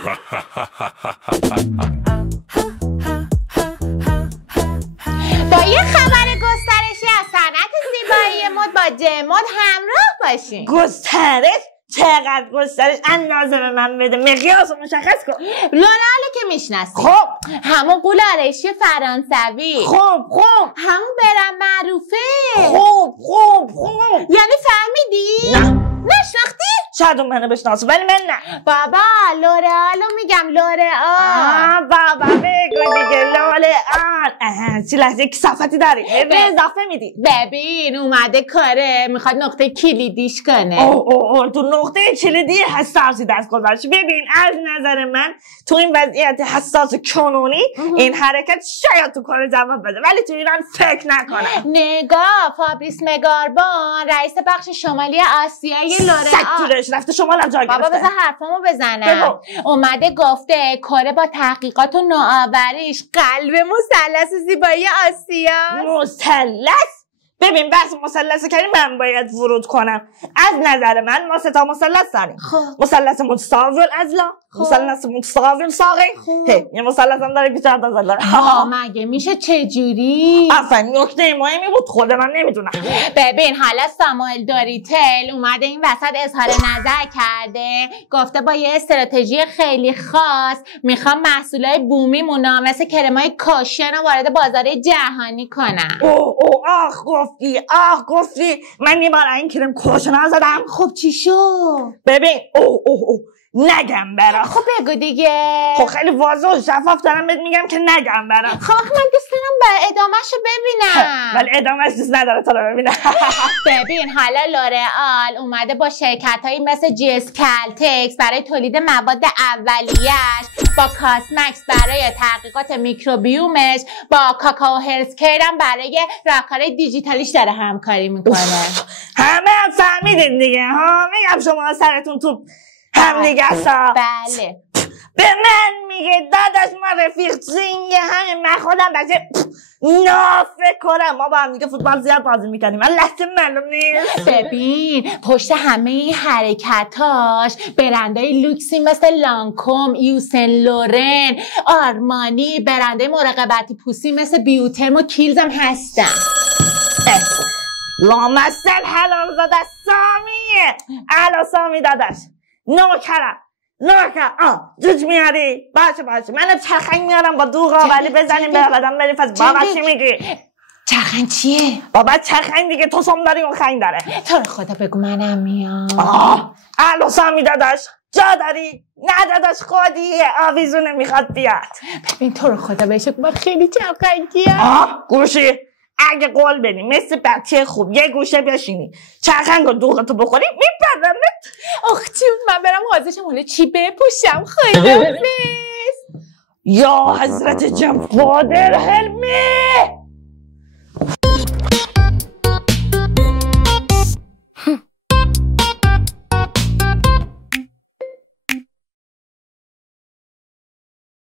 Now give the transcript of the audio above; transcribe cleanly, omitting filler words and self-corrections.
با یه خبر گسترشی از صنعت زیبایی مد با جمد همراه باشین. گسترش؟ چقدر گسترش؟ اندازه به من بده، مقیاس رو مشخص کن. لورالو که میشناسی؟ خب همون قول آرایشی فرانسوی. خب همون برم معروفه. خب یعنی فهمیدی؟ نه. نشناختی؟ شاید اون منو بشناسه ولی من نه. بابا لورالو میگم، لورال. بابا بگو دیگه لورال. چی لحظه یک صفتی داری اضافه میدی؟ ببین اومده کاره، میخواد نقطه کلیدیش کنه. اوه تو نقطه کلیدی حساسی دست گذاشت. ببین از نظر من تو این وضعیت حساس کنونی این حرکت شاید تو کار جواب بده، ولی تو ایران فکر نکنم. نگاه فابریس مگاربان رئیس بخش شمالی آسیای لورال سکتورش رفته شمال از جا گرفته. بابا بذار حرفامو بزنم. اومده گفته کره با تحقیقات و نوآوریش قلب مثلث زیبایی آسیا. مثلث؟ ببین بحث مثلث کردیم من باید ورود کنم. از نظر من ما 3 تا مثلث داریم. مثلث متساوی الاضلاع، مثلث متساوی الساقین. یه مثلث هم داره که 4 تا ضلع. مگه میشه چجوری؟ آفرین نکته مهمی بود، خود من نمیدونم. ببین حالا ساموئل دوریتل اومده این وسط اظهار نظر کرده، گفته با یه استراتژی خیلی خاص میخوام محصولای بومیمونا مثل کرمای کاشن رو وارد بازار جهانی کنم. گفتی من یه بار این کرم کاشن زدم. خب چی شد؟ ببین نگم برا. خب بگو دیگه. خب خیلی واضح و شفاف دارم بهت میگم که نگم برا. خب من دوست دارم با ادامهشو ببینم. ولی ادامهش دوست نداره تا رو ببینم. ببین حالا لورال اومده با شرکت‌هایی مثل جی اس کالتکس برای تولید مواد اولیه‌اش، با کاسمکس برای تحقیقات میکروبیومش، با کاکائو هلسکیر هم برای راهکارهای دیجیتالیش داره همکاری میکنه. همه هم فهمیدین دیگه ها؟ میگم شما سرتون تو هم دیگه سا. بله. به من میگه داداش ما رفیق جینگه همین، من خودم بچه نافه کنم. ما با هم دیگه فوتبال زیاد بازی میکنیم، من لحظه معلوم نیست. ببین پشت همه این حرکتاش برندهای لوکسی مثل لانکوم، یوسن لورن، آرمانی، برندهای مراقبتی پوستی مثل بیوترم و کیلز هم هستن. لامصل حلال زاده سامیه. الا سامی داداش نوکرم جوج میاری؟ باشه منم چرخنگ میارم با دوغا ولی بزنیم به بدن بریم. پس بابا چی میگی؟ چرخنگ چیه؟ بابا چرخنگ دیگه تو سم داری اون خنگ داره. تو رو خدا بگو منم میام. الو سامی داداش جا داری؟ نه داداش خودیه آویزونه میخواد بیاد. ببین تو رو خدا بشه من خیلی چرخنگیم. گوشی اگه قول بدی مثل بچه خوب یه گوشه بشینی چرخنگ و دوغتو بخوری میپرمت. آخ جون من برم حاضرشم حالا چی بپوشم؟ خیلی یا حضرت جم قادر حلمی.